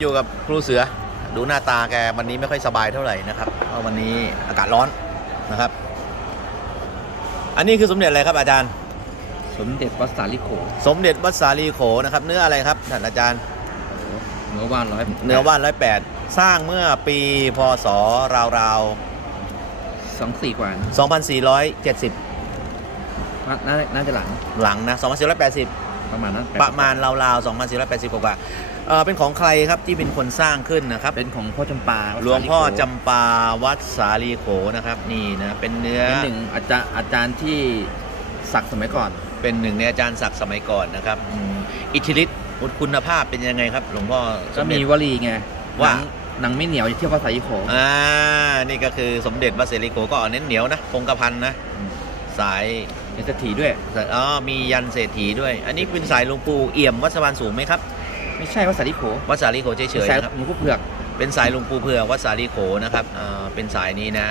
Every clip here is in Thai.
อยู่กับครูเสือดูหน้าตาแกวันนี้ไม่ค่อยสบายเท่าไหร่นะครับเพราะวันนี้อากาศร้อนนะครับ อันนี้คือสมเด็จอะไรครับอาจารย์ สมเด็จวัดสาลิโข สมเด็จวัดสาลีโขนะครับ เนื้ออะไรครับท่านอาจารย์ เนื้อว่านร้อยเนื้อว่านร้อยแปดสร้างเมื่อปีพศราวสองสี่กว่านะๆ2470น่าน่าน่าจะหลังหลังนะ2480ป ระมาณนั้นประมาณราวๆ2480 กว่าๆเออเป็นของใครครับที่เป็นคนสร้างขึ้นนะครับ เป็นของพ่อจำปาวัดหลวงพ่อสาลิโขจำปาวัดสาลีโขนะครับนี่นะเป็นเนื้อ เป็นหนึ่งอาจารย์อาจารย์ที่สักสมัยก่อน เป็นหนึ่งในอาจารย์ศักดิ์สมัยก่อนนะครับอืมอิทธิฤทธิ์คุณภาพเป็นยังไงครับ หลวงพ่อสก็มเด็มีจวลีไงว่า หนังหนังไม่เหนียวอย่าเที่ยววัดสาลิโขอ่านี่ก็คือสมเด็จวัดเสรีโกก็เน้นเหนียวนะคงกระพันนะ สายเป็นเศรษฐีด้วยอ๋อมียันเศรษฐีด้วย อันนี้เป็นสายหลวงปู่เอี่ยมวัดสะพานสูงไหมครับไม่ใช่วัดสาลิโขวัดสาลีโขเฉยสายๆนะครับ หลวงพ่อเผือกเป็นสายหลวงปู่เผือกวัดสาลีโขนะครับอ่าเป็นสายนี้นะ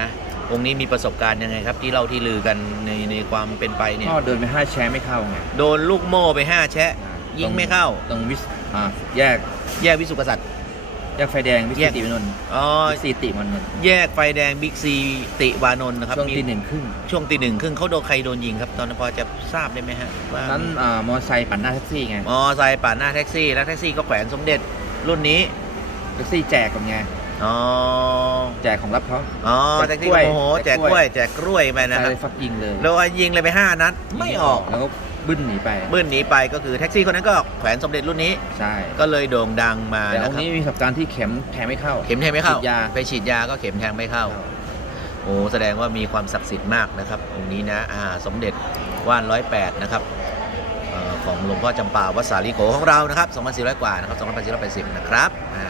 องค์นี้มีประสบการณ์ยังไงครับ ที่เล่าที่ลือกันในในความเป็นไปเนี่ยก็เดินไปห้าแชร์ไม่เข้าไงโดนลูกโม่ไปห้าแชะอ่ายิงไม่เข้า ตรงวิสอ่าแยกแยกวิสุทธิกษัตริย์ แยกไฟแดงวิสแยกติมนนท์อ๋อวิสติมนนท์แยกไฟแดงบิ๊กซีติวานนท์นะครับช่วงมีตีหนึ่งครึ่งช่วงตีหนึ่งครึ่งเขาโดนใครโดนยิงครับ ตอนนั้นพอจะทราบได้ไหมฮะว่านั้นอ่ามอเตอร์ไซค์ปั่นหน้าแท็กซี่ไงมอไซค์ปาดหน้าแท็กซี่ แล้วแท็กซี่ก็แขวนสมเด็จรุ่นนี้แท็กซี่แจกกับไงอ๋อแจกของรับเขา อ๋อแจแท็กกซี่กล้วยโอ้โหแจแจกกกกล้ล้ววยยแจกกล้วยไปนะคใช่รับ ฟักยิงเลยแล้วก็ยิงเลยไปห้านัดไม่ออก แล้วก็ บึ้นหนีไปบื้นหนีไปก็คือแท็กซี่คนนั้นก็แขวนสมเด็จรุ่นนี้ ใช่ก็เลยโด่งดังมาแต่นะองคค์รับนี้มีประสบการณ์ที่เข็มแทงไม่เข้า เข็มแทงไม่เข้าฉีดยา ไปฉีดยาก็เข็มแทงไม่เข้า โอ้แสดงว่ามีความศักดิ์สิทธิ์มากนะครับองค์นี้นะอ่าสมเด็จว่านร้อยแปดนะครับเอ่อของหลวงพ่อจำปาวัดสาลีโขของเรานะครับ 2400 กว่านะครับ 2480 นะครับอ่า